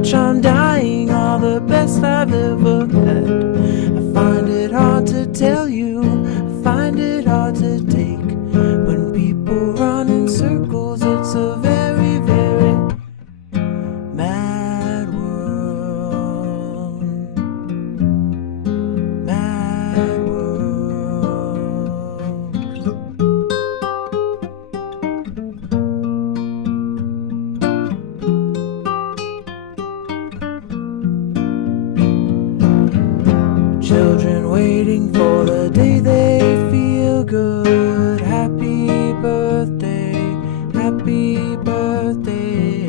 which I'm dying, all the best I've ever had. I find it hard to tell you, I find it hard to take. When people run in circles, it's a very, very mad world. Mad world. Children waiting for the day they feel good. Happy birthday, happy birthday.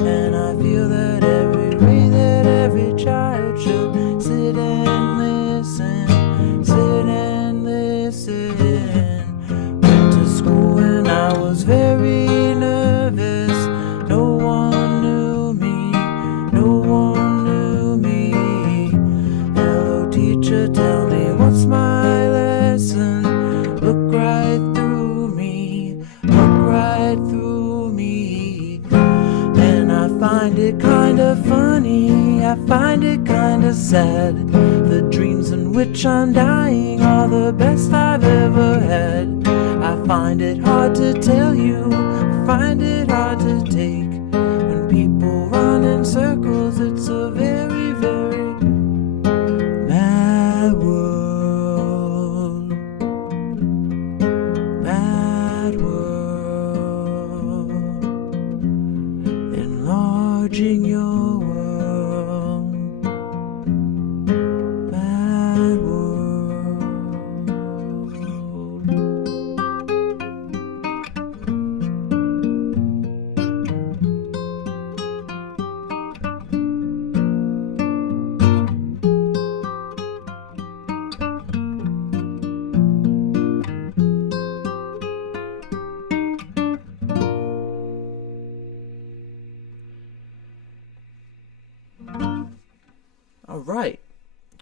And I feel that every way that every child should sit and listen, sit and listen. Went to school and I was very nervous. No one knew me, no one knew me. Hello teacher, tell me what's my lesson. Look right through me, look right through me. And I find it kinda funny, I find it kinda sad. The dreams in which I'm dying are the best I've ever had. I find it hard to tell you, I find it hard to take. When people run in circles, it's a very, very mad world. Mad world. Enlarging your world. Mad world. All right.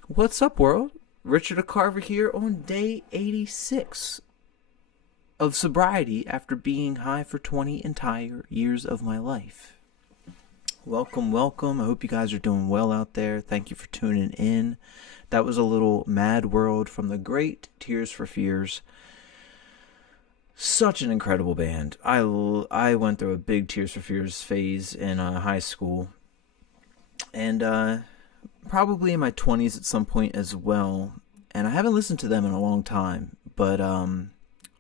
What's up, world? Richard Carver here on day 86 of sobriety after being high for 20 entire years of my life. Welcome, welcome. I hope you guys are doing well out there. Thank you for tuning in. That was a little Mad World from the great Tears for Fears. Such an incredible band. I went through a big Tears for Fears phase in high school. And probably in my 20s at some point as well. And I haven't listened to them in a long time. But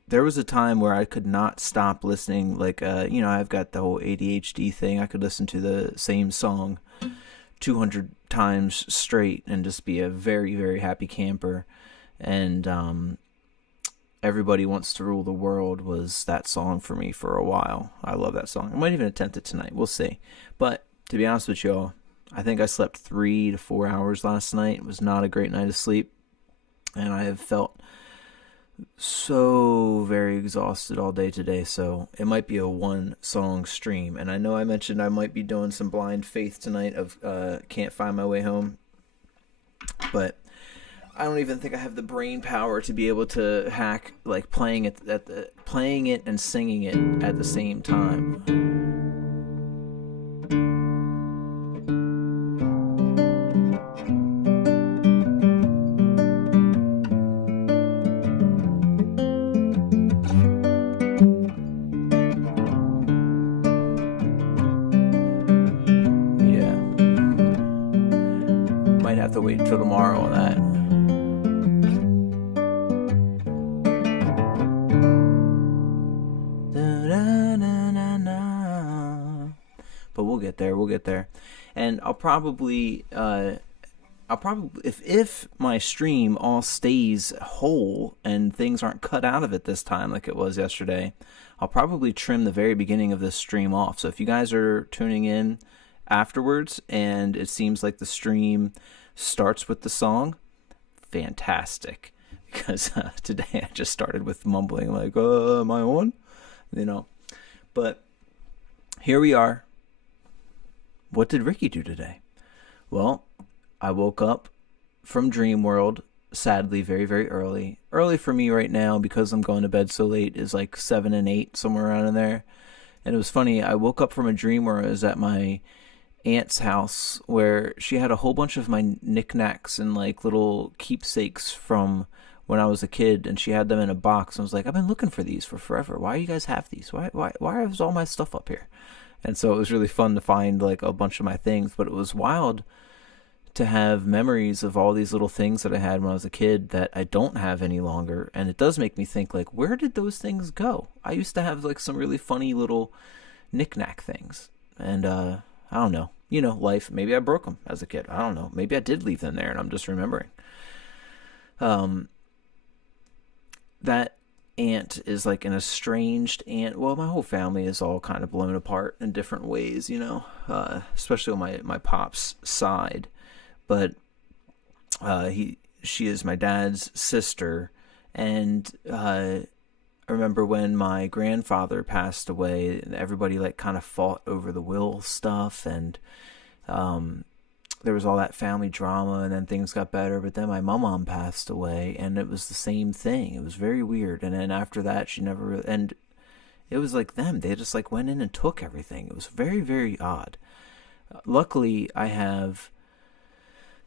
there was a time where I could not stop listening. Like, I've got the whole ADHD thing. I could listen to the same song 200 times straight and just be a very, very happy camper. And Everybody Wants to Rule the World was that song for me for a while. I love that song. I might even attempt it tonight. We'll see. But to be honest with y'all, I think I slept 3 to 4 hours last night. It was not a great night of sleep. And I have felt so very exhausted all day today. So it might be a one-song stream. And I know I mentioned I might be doing some Blind Faith tonight of Can't Find My Way Home. But I don't even think I have the brain power to be able to hack like playing it and singing it at the same time. Have to wait until tomorrow on that. But we'll get there. And I'll probably if my stream all stays whole and things aren't cut out of it this time like it was yesterday, I'll probably trim the very beginning of this stream off. So if you guys are tuning in afterwards and it seems like the stream starts with the song, fantastic, because today I just started with mumbling like, am I on? But here we are. What did Ricky do today? Well, I woke up from Dream World, sadly, very, very early. Early for me right now because I'm going to bed so late is like 7 and 8, somewhere around in there. And it was funny, I woke up from a dream where I was at my aunt's house where she had a whole bunch of my knickknacks and like little keepsakes from when I was a kid, and she had them in a box. I was like, I've been looking for these for forever. Why do you guys have these? Why is all my stuff up here? And so it was really fun to find like a bunch of my things, but it was wild to have memories of all these little things that I had when I was a kid that I don't have any longer. And it does make me think, like, where did those things go? I used to have like some really funny little knickknack things. And I don't know. You know, life. Maybe I broke them as a kid. I don't know. Maybe I did leave them there and I'm just remembering. Um, that aunt is like an estranged aunt. Well, my whole family is all kind of blown apart in different ways, you know, especially on my pop's side. But she is my dad's sister, and I remember when my grandfather passed away, everybody like kind of fought over the will stuff, and um, there was all that family drama, and then things got better. But then my mom passed away, and it was the same thing. It was very weird. And then after that, she never really, and it was like them. They just like went in and took everything. It was very, very odd. Luckily, I have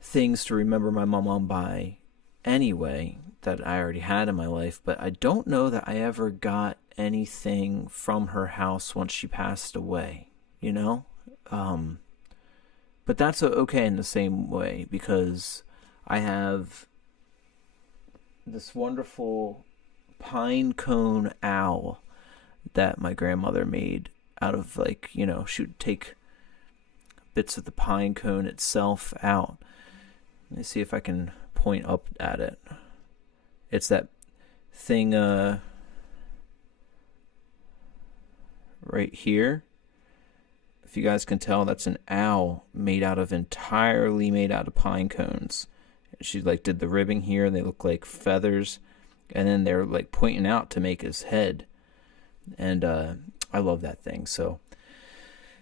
things to remember my mom by anyway that I already had in my life, but I don't know that I ever got anything from her house once she passed away, you know? But that's okay in the same way, because I have this wonderful pine cone owl that my grandmother made out of, like, you know, she would take bits of the pine cone itself out. Let me see if I can point up at it. It's that thing right here. If you guys can tell, that's an owl entirely made out of pine cones. She like did the ribbing here, and they look like feathers, and then they're like pointing out to make his head. And I love that thing. So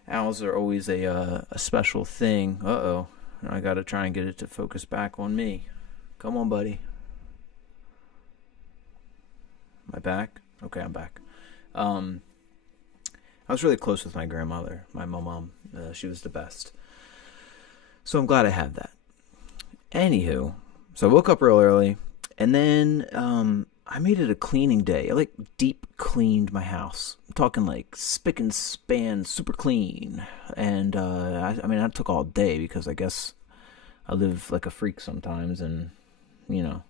owls are always a special thing. Uh-oh. I gotta try and get it to focus back on me. Come on, buddy. Am I back? Okay, I'm back. I was really close with my grandmother, my mom. She was the best. So I'm glad I have that. Anywho, so I woke up real early, and then I made it a cleaning day. I like deep cleaned my house. I'm talking like spick and span, super clean. And I mean, that took all day because I guess I live like a freak sometimes, and you know,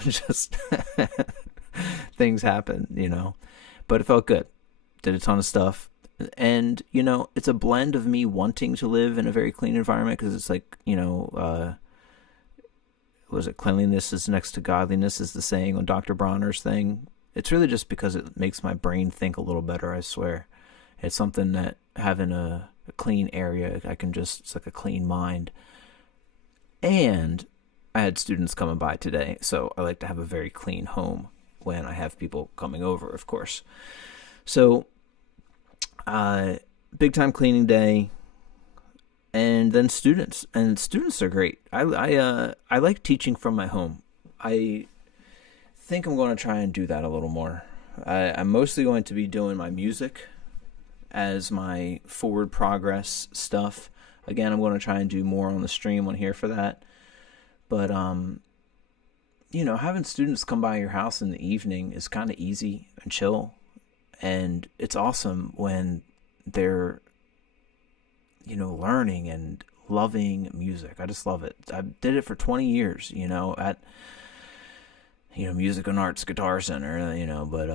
just things happen, you know. But it felt good. Did a ton of stuff. And, you know, it's a blend of me wanting to live in a very clean environment, because it's like, you know, was it cleanliness is next to godliness, is the saying on Dr. Bronner's thing. It's really just because it makes my brain think a little better, I swear. It's something that having a clean area, I can just, it's like a clean mind. And I had students coming by today, so I like to have a very clean home when I have people coming over, of course. So, big time cleaning day, and then students. And students are great. I like teaching from my home. I think I'm going to try and do that a little more. I'm mostly going to be doing my music as my forward progress stuff. Again, I'm going to try and do more on the stream on here for that. But, you know, having students come by your house in the evening is kind of easy and chill. And it's awesome when they're, you know, learning and loving music. I just love it. I did it for 20 years, you know, at, you know, Music and Arts Guitar Center, you know, but,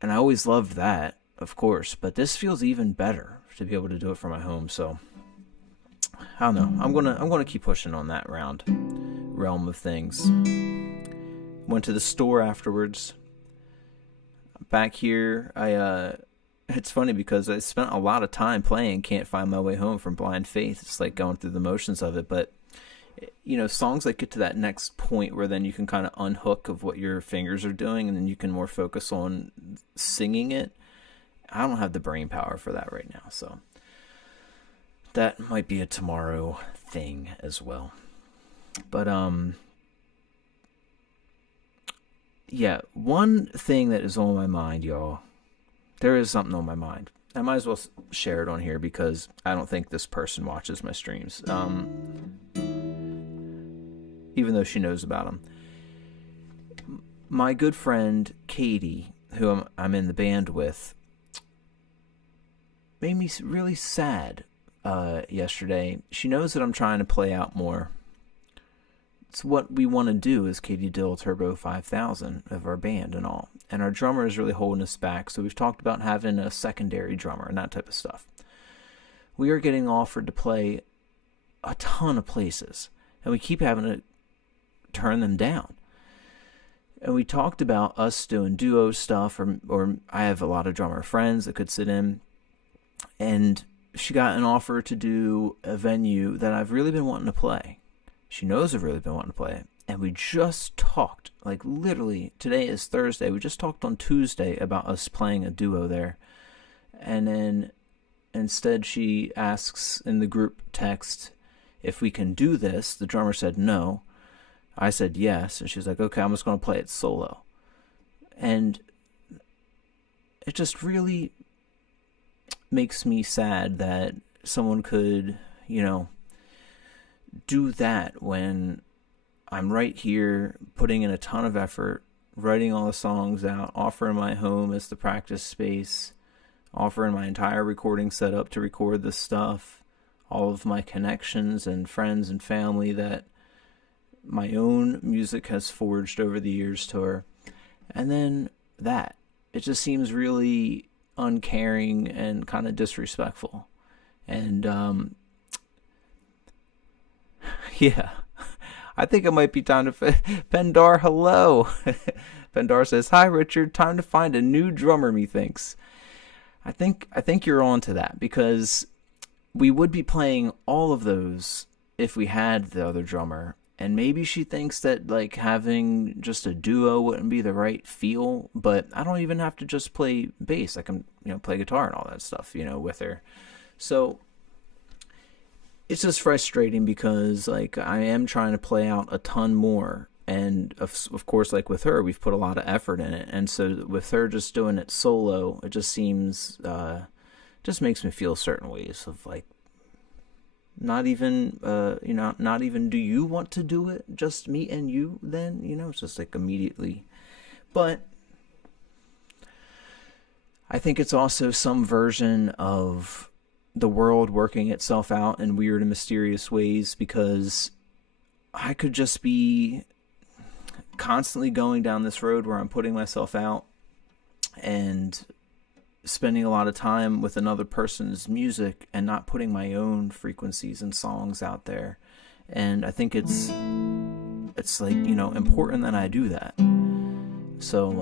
and I always loved that, of course, but this feels even better to be able to do it from my home. So I don't know. I'm going to keep pushing on that realm of things. Went to the store afterwards. Back here, it's funny because I spent a lot of time playing Can't Find My Way Home from Blind Faith. It's like going through the motions of it, but you know, songs that get to that next point where then you can kind of unhook of what your fingers are doing, and then you can more focus on singing it. I don't have the brain power for that right now, so that might be a tomorrow thing as well. But yeah, one thing that is on my mind, y'all. There is something on my mind. I might as well share it on here because I don't think this person watches my streams, even though she knows about them. My good friend Katie, who I'm in the band with, made me really sad yesterday. She knows that I'm trying to play out more. It's what we want to do as Katie Dill Turbo 5000 of our band and all. And our drummer is really holding us back, so we've talked about having a secondary drummer and that type of stuff. We are getting offered to play a ton of places, and we keep having to turn them down. And we talked about us doing duo stuff, or I have a lot of drummer friends that could sit in. And she got an offer to do a venue that I've really been wanting to play. She knows I've really been wanting to play it. And we just talked, like literally, today is Thursday. We just talked on Tuesday about us playing a duo there. And then instead she asks in the group text if we can do this. The drummer said no. I said yes. And she's like, okay, I'm just going to play it solo. And it just really makes me sad that someone could, do that when I'm right here putting in a ton of effort, writing all the songs out, offering my home as the practice space, offering my entire recording setup to record this stuff, all of my connections and friends and family that my own music has forged over the years to her. And then that. It just seems really uncaring and kind of disrespectful. And yeah, I think it might be time to Pendar, hello. Pendar says, hi Richard, time to find a new drummer, methinks. I think you're on to that, because we would be playing all of those if we had the other drummer. And maybe she thinks that like having just a duo wouldn't be the right feel, but I don't even have to just play bass. I can, play guitar and all that stuff, with her. So it's just frustrating because like I am trying to play out a ton more. And of course, like with her, we've put a lot of effort in it. And so with her just doing it solo, it just seems, just makes me feel certain ways of like, not even, not even do you want to do it? Just me and you then, it's just like immediately. But I think it's also some version of the world working itself out in weird and mysterious ways, because I could just be constantly going down this road where I'm putting myself out and spending a lot of time with another person's music and not putting my own frequencies and songs out there. And I think it's like, important that I do that. So,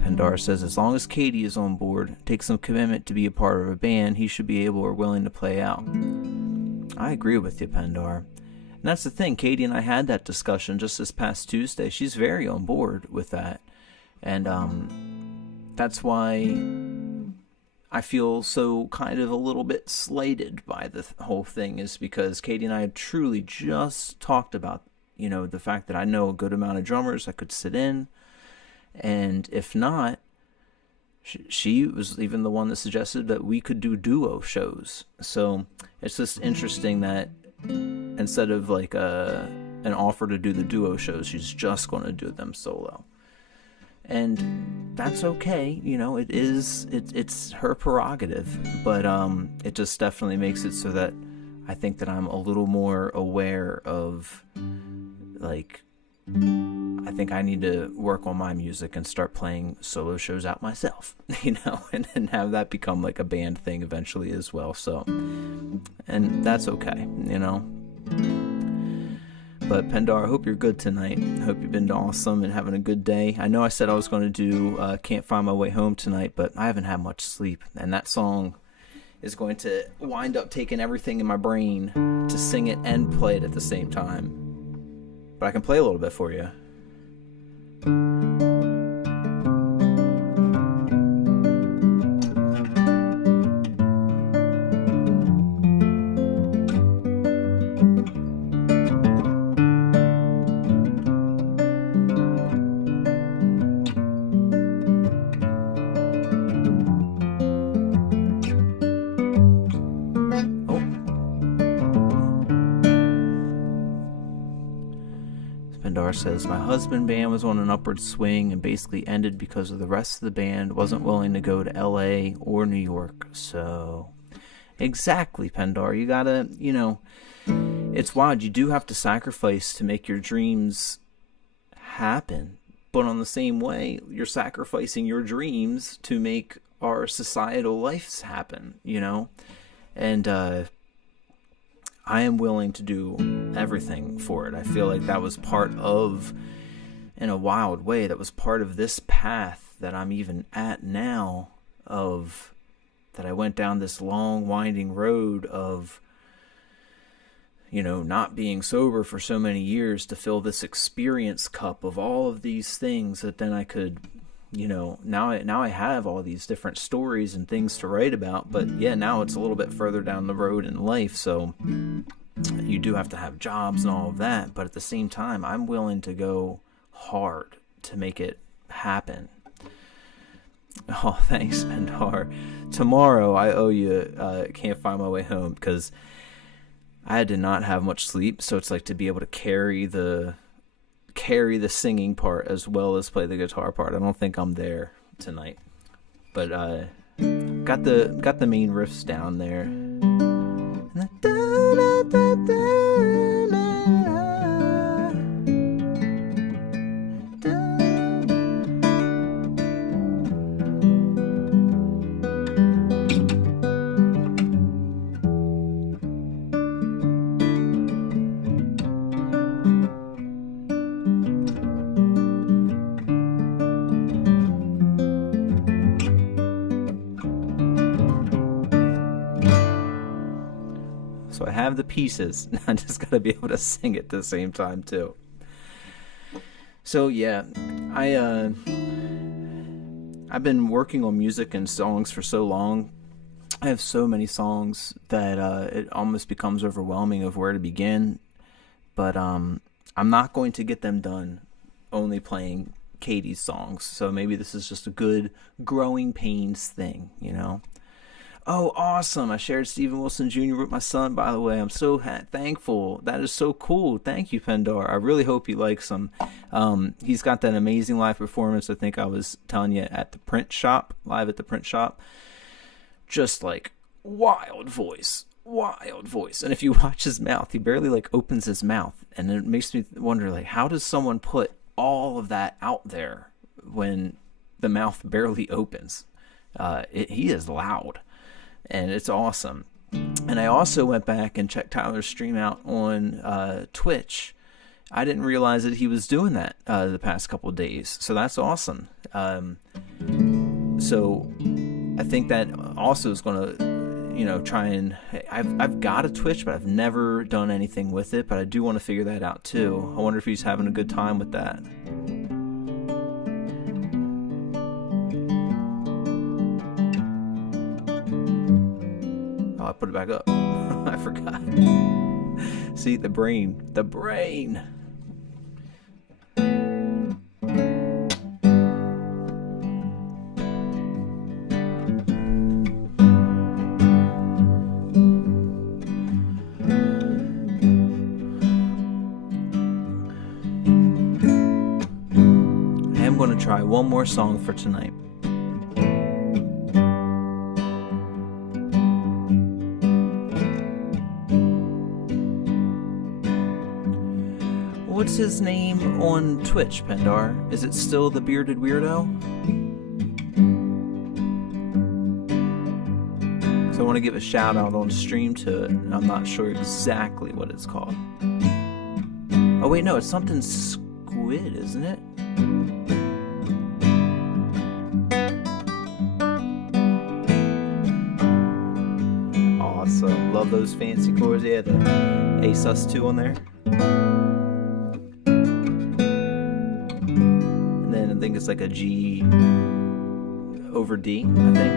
Pendar says, as long as Katie is on board, takes some commitment to be a part of a band, he should be able or willing to play out. I agree with you, Pendar. And that's the thing, Katie and I had that discussion just this past Tuesday. She's very on board with that. And that's why I feel so kind of a little bit slighted by the whole thing, is because Katie and I had truly just talked about, the fact that I know a good amount of drummers I could sit in. And if not, she was even the one that suggested that we could do duo shows. So it's just interesting that instead of like an offer to do the duo shows, she's just going to do them solo. And that's okay, it's her prerogative, but it just definitely makes it so that I think that I'm a little more aware of, like, I think I need to work on my music and start playing solo shows out myself, and have that become like a band thing eventually as well. So, and that's okay, But Pendar, I hope you're good tonight. I hope you've been awesome and having a good day. I know I said I was going to do Can't Find My Way Home tonight, but I haven't had much sleep. And that song is going to wind up taking everything in my brain to sing it and play it at the same time. But I can play a little bit for you. Pendar says, my husband band was on an upward swing and basically ended because of the rest of the band wasn't willing to go to LA or New York. So, exactly, Pendar. You gotta, it's wild. You do have to sacrifice to make your dreams happen. But on the same way, you're sacrificing your dreams to make our societal lives happen, And I am willing to do everything for it. I feel like that was part of, in a wild way, that was part of this path that I'm even at now, of that I went down this long, winding road of, not being sober for so many years to fill this experience cup of all of these things that then I could, now I have all these different stories and things to write about. But yeah, now it's a little bit further down the road in life. So you do have to have jobs and all of that. But at the same time, I'm willing to go hard to make it happen. Oh, thanks, Pendar. Tomorrow I owe you Can't Find My Way Home, because I did not have much sleep, so it's like to be able to carry the singing part as well as play the guitar part. I don't think I'm there tonight, but got the main riffs down there. So I have the pieces. I just got to be able to sing it at the same time too. So yeah, I've been working on music and songs for so long. I have so many songs that it almost becomes overwhelming of where to begin. But I'm not going to get them done only playing Katie's songs. So maybe this is just a good growing pains thing, Oh, awesome. I shared Stephen Wilson Jr. with my son, by the way. I'm so thankful. That is so cool. Thank you, Pendar. I really hope he likes them. He's got that amazing live performance, I think I was telling you, at the print shop, live at the print shop. Just like wild voice. And if you watch his mouth, he barely opens his mouth. And it makes me wonder, how does someone put all of that out there when the mouth barely opens? He is loud. And it's awesome. And I also went back and checked Tyler's stream out on Twitch. I didn't realize that he was doing that the past couple of days. So that's awesome. So I think that also is going to, try and... I've got a Twitch, but I've never done anything with it. But I do want to figure that out too. I wonder if he's having a good time with that. I put it back up. I forgot. See, the brain. I am going to try one more song for tonight. What's his name on Twitch, Pendar? Is it still the Bearded Weirdo? So I want to give a shout out on stream to it. I'm not sure exactly what it's called. Oh wait, no, it's something squid, isn't it? Awesome. Love those fancy chords. Yeah, the A sus2 on there. I think it's like a G over D, I think.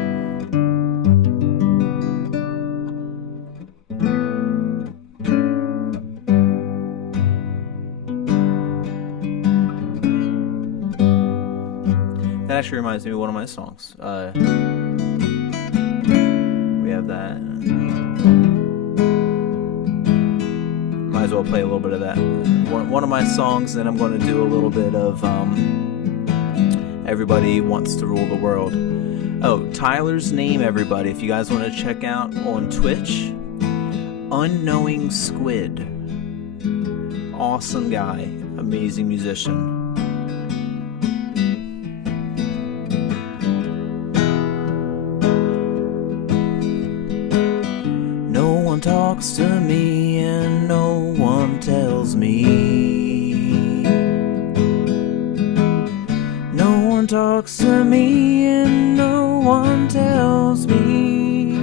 That actually reminds me of one of my songs. We have that. Might as well play a little bit of that. One of my songs, and I'm going to do a little bit of Everybody Wants to Rule the World. Oh, Tyler's Name, everybody. If you guys want to check out on Twitch, Unknowing Squid. Awesome guy. Amazing musician. No one talks to me and no one tells me. No one talks to me and no one tells me.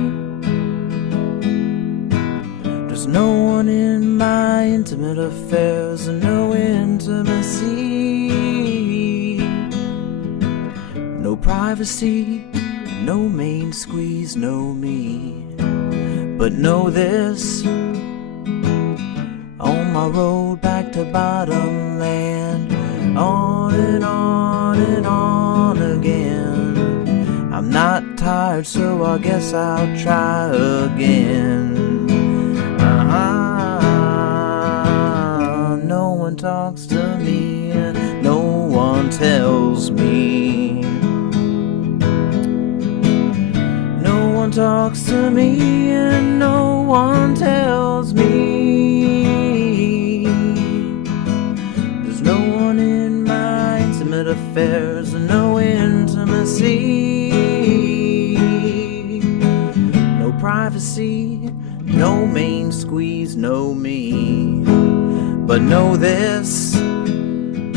There's no one in my intimate affairs and no intimacy. No privacy, no main squeeze, no me. But know this, on my road back to bottom land, on and on and on again. I'm not tired, so I guess I'll try again. No one talks to me and no one tells me. No one talks to me and no one tells me. There's no one in my intimate affairs and no intimacy. No privacy, no main squeeze, no me. But know this, on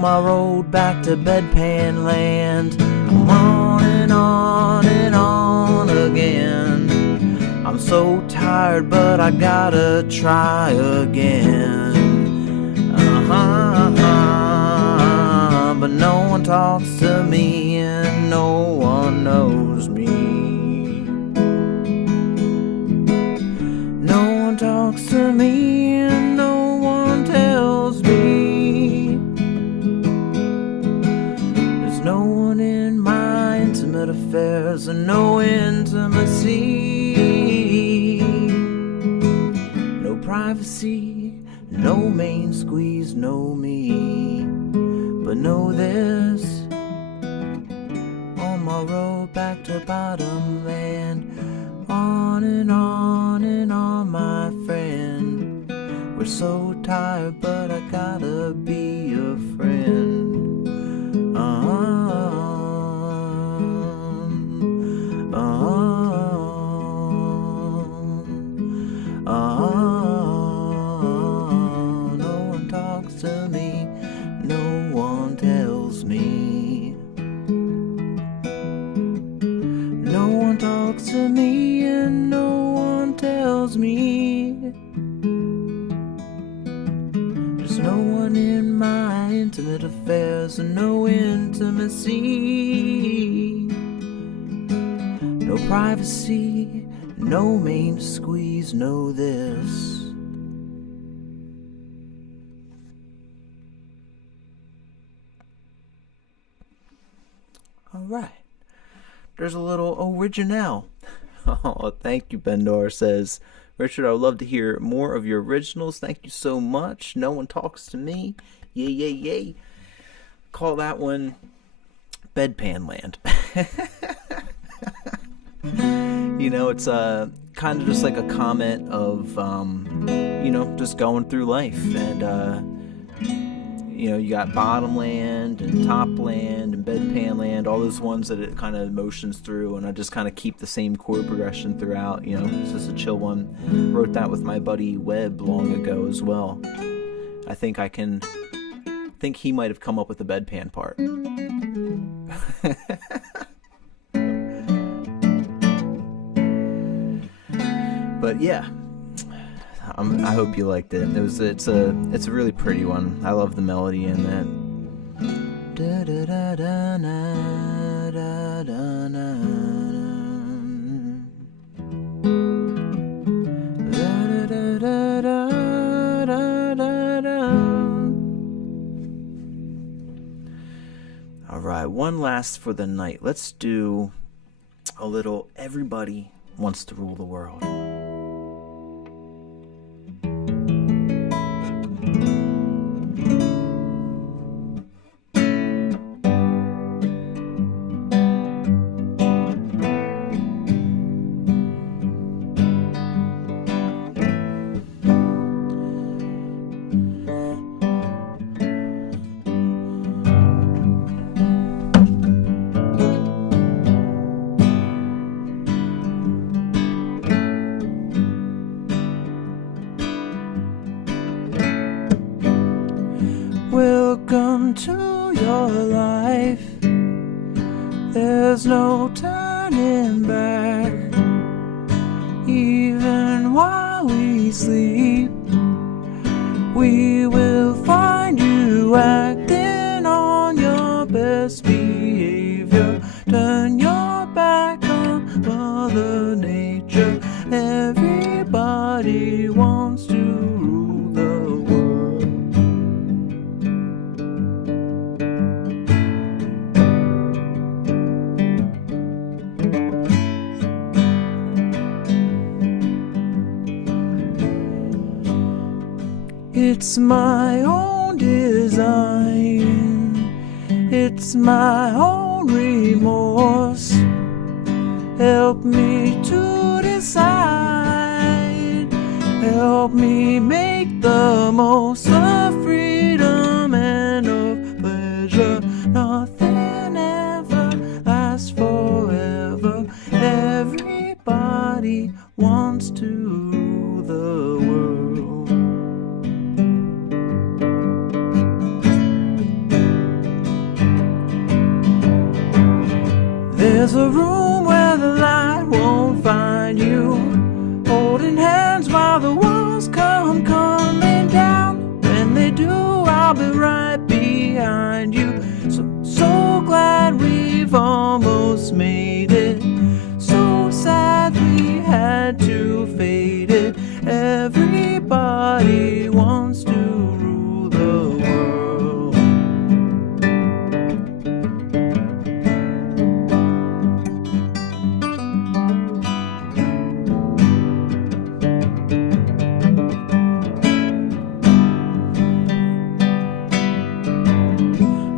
my road back to bedpan land, I'm on and on and on again. I'm so tired, but I gotta try again. But no one talks to me and no one knows me. No one talks to me and no one tells me. There's no one in my intimate affairs and no intimacy. No privacy, no main squeeze, no me. But know this, on my road back to bottom land, on and on, my friend. We're so tired, but I gotta be a friend. No one talks to me, no one tells me. No one talks to me and no one tells me. There's no one in my intimate affairs and no intimacy. No privacy, no main squeeze, know this. Alright. There's a little original. Oh, thank you, Bendor says. Richard, I would love to hear more of your originals. Thank you so much. No one talks to me. Yay, yay, yay. Call that one Bedpan Land. You know, it's kind of just like a comment of, you know, just going through life. And, you know, you got Bottomland and Topland and Bedpan Land, all those ones that it kind of motions through, and I just kind of keep the same chord progression throughout. You know, it's just a chill one. Wrote that with my buddy Webb long ago as well. I think he might have come up with the bedpan part. But yeah, I hope you liked it. It's a really pretty one. I love the melody in that. Da, da, da, da, na, da, da, na. Da, da, da, da, da, da, da. All right, one last for the night. Let's do a little Everybody Wants to Rule the World. Welcome to your life. There's no turning back. Even while we sleep, we will find you acting on your best behavior. Turn your back on Mother Nature. Everybody wants to rule the world. It's my own design. It's my own remorse. Help me to decide. Help me make the most of freedom and of pleasure. Nothing ever lasts forever. Everybody wants to rule the world. There's a room where the light won't find you, holding hands while the walls come coming down. When they do, I'll be right behind you. So glad we've almost made it. So sad we had to fade it. Everybody wants to rule the world.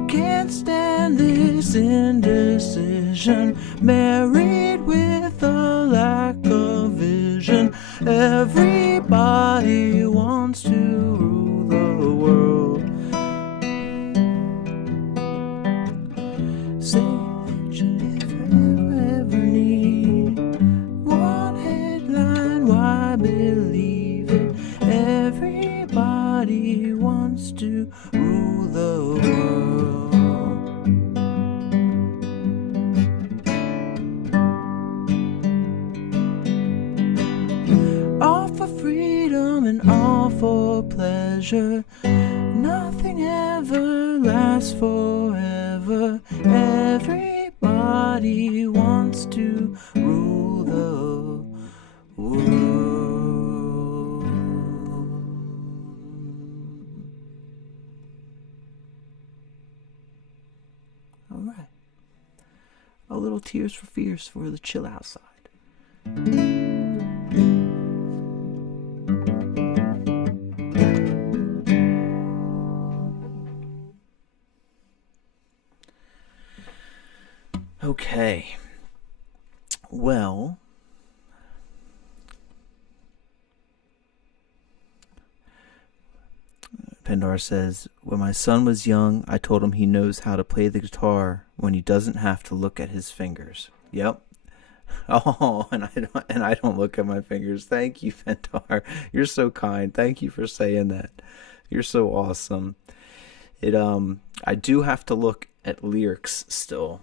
Can't stand this indecision, married with a lack of vision. Everybody wants to rule the world. Say that you never need one headline, why believe it? Everybody wants to rule the world. All for freedom and all for pleasure. Nothing ever lasts forever. Everybody wants to rule the world. All right. A little Tears for Fears for the chill outside. Okay. Well, Pendar says, when my son was young, I told him he knows how to play the guitar when he doesn't have to look at his fingers. Yep. Oh, and I don't look at my fingers. Thank you, Pendar. You're so kind. Thank you for saying that. You're so awesome. I do have to look at lyrics still.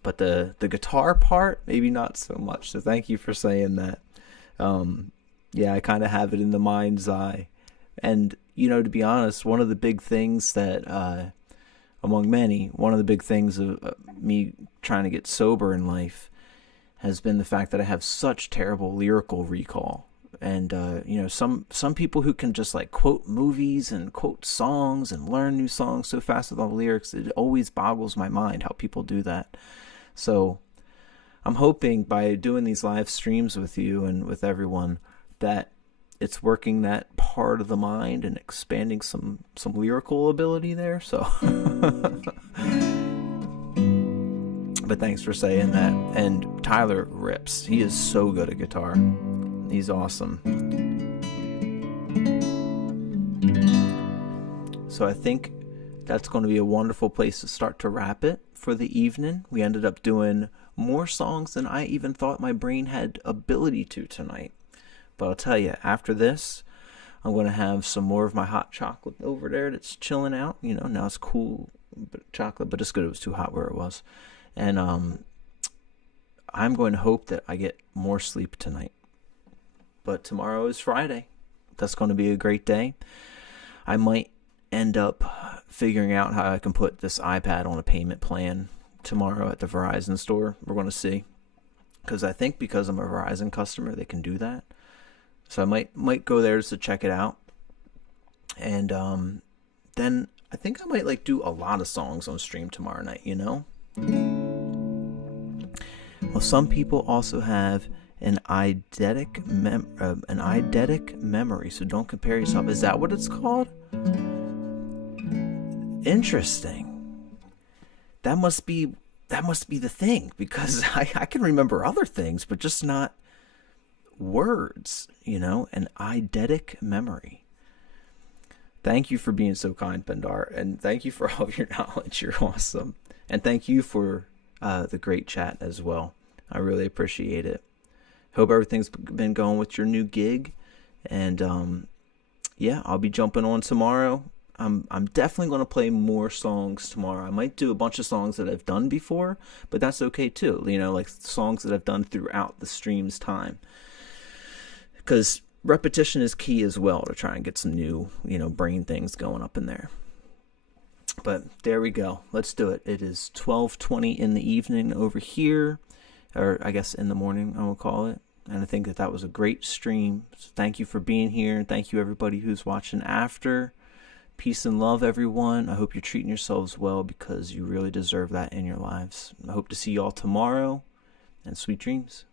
But the guitar part, maybe not so much. So thank you for saying that. Yeah, I kind of have it in the mind's eye. And, to be honest, one of the big things that, among many, one of the big things of me trying to get sober in life has been the fact that I have such terrible lyrical recall. And, some people who can just quote movies and quote songs and learn new songs so fast with all the lyrics, it always boggles my mind how people do that. So I'm hoping by doing these live streams with you and with everyone that it's working that part of the mind and expanding some lyrical ability there. So, but thanks for saying that. And Tyler rips. He is so good at guitar. He's awesome. So I think that's going to be a wonderful place to start to wrap it for the evening. We ended up doing more songs than I even thought my brain had ability to tonight. But I'll tell you, after this, I'm going to have some more of my hot chocolate over there that's chilling out. Now it's cool chocolate, but it's good. It was too hot where it was. And I'm going to hope that I get more sleep tonight. But tomorrow is Friday. That's going to be a great day. I might end up figuring out how I can put this iPad on a payment plan tomorrow at the Verizon store. We're going to see. Because I think because I'm a Verizon customer, they can do that. So I might go there just to check it out. And then I think I might do a lot of songs on stream tomorrow night, Well, some people also have an eidetic memory, so don't compare yourself. Is that what it's called? Interesting. That must be the thing, because I can remember other things, but just not words, an eidetic memory. Thank you for being so kind, Pendar, and thank you for all of your knowledge. You're awesome. And thank you for the great chat as well. I really appreciate it. Hope everything's been going with your new gig. And yeah, I'll be jumping on tomorrow. I'm definitely going to play more songs tomorrow. I might do a bunch of songs that I've done before, but that's okay too. Like songs that I've done throughout the stream's time. Because repetition is key as well to try and get some new, brain things going up in there. But there we go. Let's do it. It is 12:20 in the evening over here, or I guess in the morning, I will call it. And I think that was a great stream. So thank you for being here. And thank you everybody who's watching after. Peace and love, everyone. I hope you're treating yourselves well, because you really deserve that in your lives. I hope to see you all tomorrow, and sweet dreams.